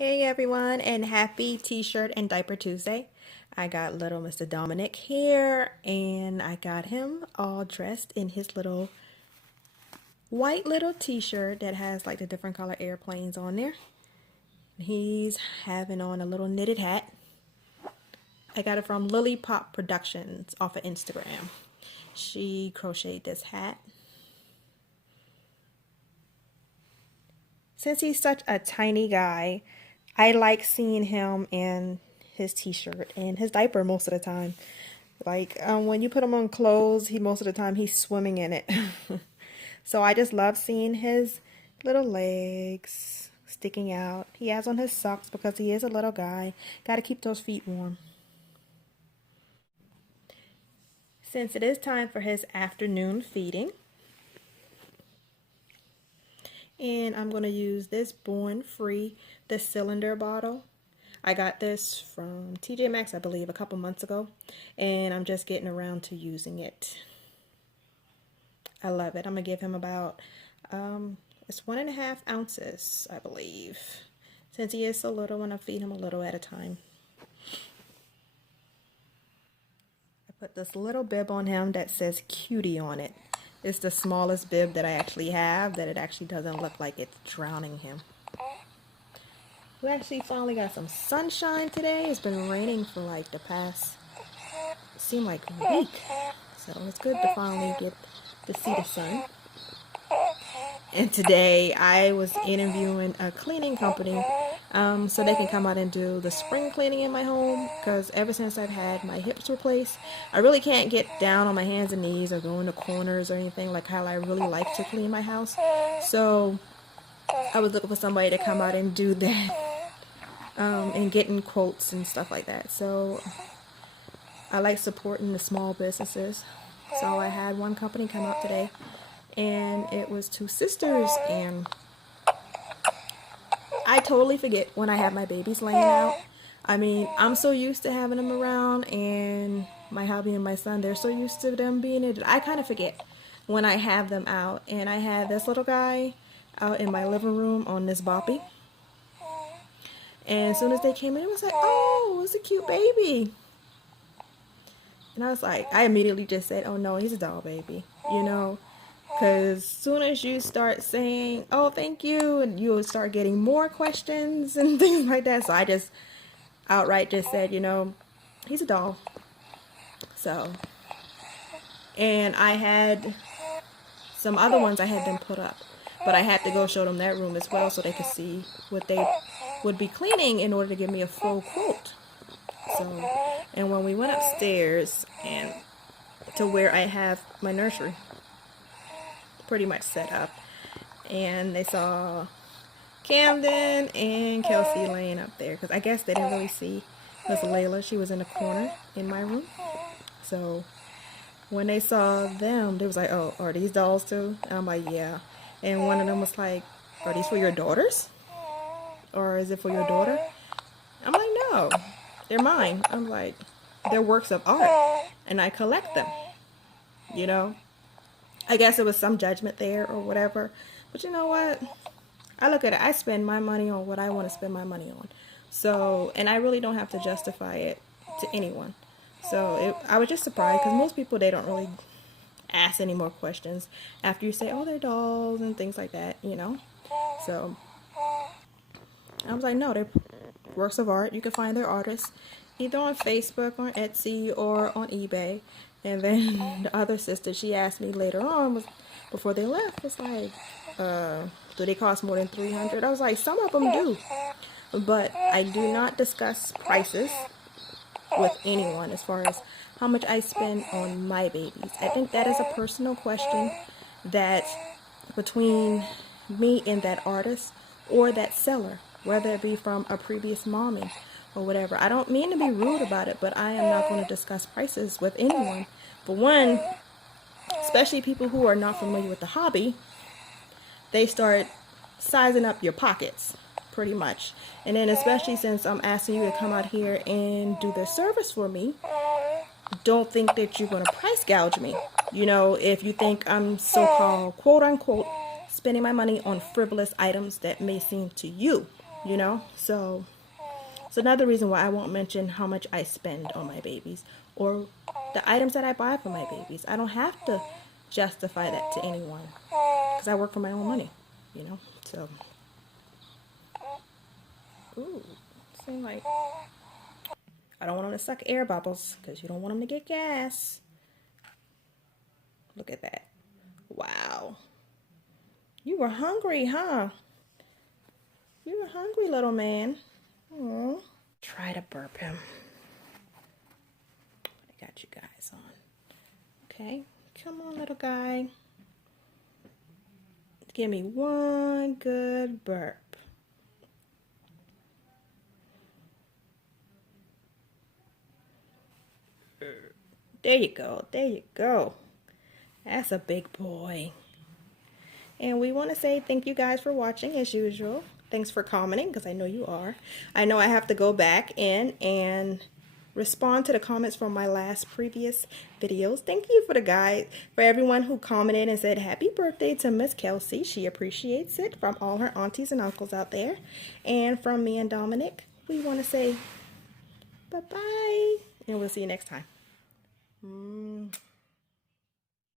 Hey everyone, and happy t-shirt and diaper Tuesday. I got little Mr. Dominic here, and I got him all dressed in his little white little t-shirt that has like the different color airplanes on there. He's having on a little knitted hat. I got it from Lily Pop Productions off of Instagram. She crocheted this hat. Since he's such a tiny guy, I like seeing him in his t-shirt and his diaper most of the time. Like when you put him on clothes, most of the time he's swimming in it. So I just love seeing his little legs sticking out. He has on his socks because he is a little guy. Got to keep those feet warm. Since it is time for his afternoon feeding, and I'm going to use this Born Free, the cylinder bottle. I got this from TJ Maxx, I believe, a couple months ago, and I'm just getting around to using it. I love it. I'm going to give him about, it's 1.5 ounces, I believe. Since he is so little, I'm going to feed him a little at a time. I put this little bib on him that says cutie on it. It's the smallest bib that I actually have, that it actually doesn't look like it's drowning him. We actually finally got some sunshine today. It's been raining for like the past, seemed like a week. So it's good to finally get to see the sun. And today I was interviewing a cleaning company so they can come out and do the spring cleaning in my home, because ever since I've had my hips replaced, I really can't get down on my hands and knees or go in the corners or anything like how I really like to clean my house. So I was looking for somebody to come out and do that, and getting quotes and stuff like that. So I like supporting the small businesses. So I had one company come out today, and it was two sisters, and I totally forget when I have my babies laying out. I mean, I'm so used to having them around, and my hubby and my son, they're so used to them being in it. I kind of forget when I have them out. And I had this little guy out in my living room on this boppy. And as soon as they came in, it was like, oh, it's a cute baby. And I was like, I immediately just said, oh no, he's a doll baby, you know. Because as soon as you start saying, oh, thank you, and you'll start getting more questions and things like that. So I just outright just said, you know, he's a doll. So, and I had some other ones I had them put up, but I had to go show them that room as well so they could see what they would be cleaning in order to give me a full quote. So, and when we went upstairs and to where I have my nursery pretty much set up, and they saw Camden and Kelsey laying up there, because I guess they didn't really see Miss Layla. She was in a corner in my room. So when they saw them, they was like, oh, are these dolls too? And I'm like, yeah. And one of them was like, are these for your daughters, or is it for your daughter? I'm like, no, they're mine. I'm like, they're works of art, and I collect them, you know. I guess it was some judgment there or whatever. But you know what? I look at it. I spend my money on what I want to spend my money on. So, and I really don't have to justify it to anyone. So I was just surprised, because most people, they don't really ask any more questions after you say, oh, they're dolls and things like that, you know. So I was like, no, they're works of art. You can find their artists either on Facebook or Etsy or on eBay. And then the other sister, she asked me later on, before they left, was like, do they cost more than $300? I was like, some of them do. But I do not discuss prices with anyone as far as how much I spend on my babies. I think that is a personal question that between me and that artist or that seller, whether it be from a previous mommy or whatever. I don't mean to be rude about it, but I am not going to discuss prices with anyone. For one, especially people who are not familiar with the hobby, they start sizing up your pockets pretty much. And then especially since I'm asking you to come out here and do this service for me, don't think that you're going to price gouge me. You know, if you think I'm so-called quote unquote spending my money on frivolous items that may seem to you you know? So it's another reason why I won't mention how much I spend on my babies or the items that I buy for my babies. I don't have to justify that to anyone because I work for my own money, you know? So, ooh, seem like I don't want them to suck air bubbles because you don't want them to get gas. Look at that. Wow. You were hungry, huh? You were hungry, little man. Aww. Try to burp him. I got you guys on. Okay, come on, little guy. Give me one good burp. There you go. There you go. That's a big boy. And we want to say thank you guys for watching as usual. Thanks for commenting because I know you are. I know I have to go back in and respond to the comments from my last previous videos. Thank you for everyone who commented and said happy birthday to Miss Kelsey. She appreciates it, from all her aunties and uncles out there. And from me and Dominic, we want to say bye-bye. And we'll see you next time.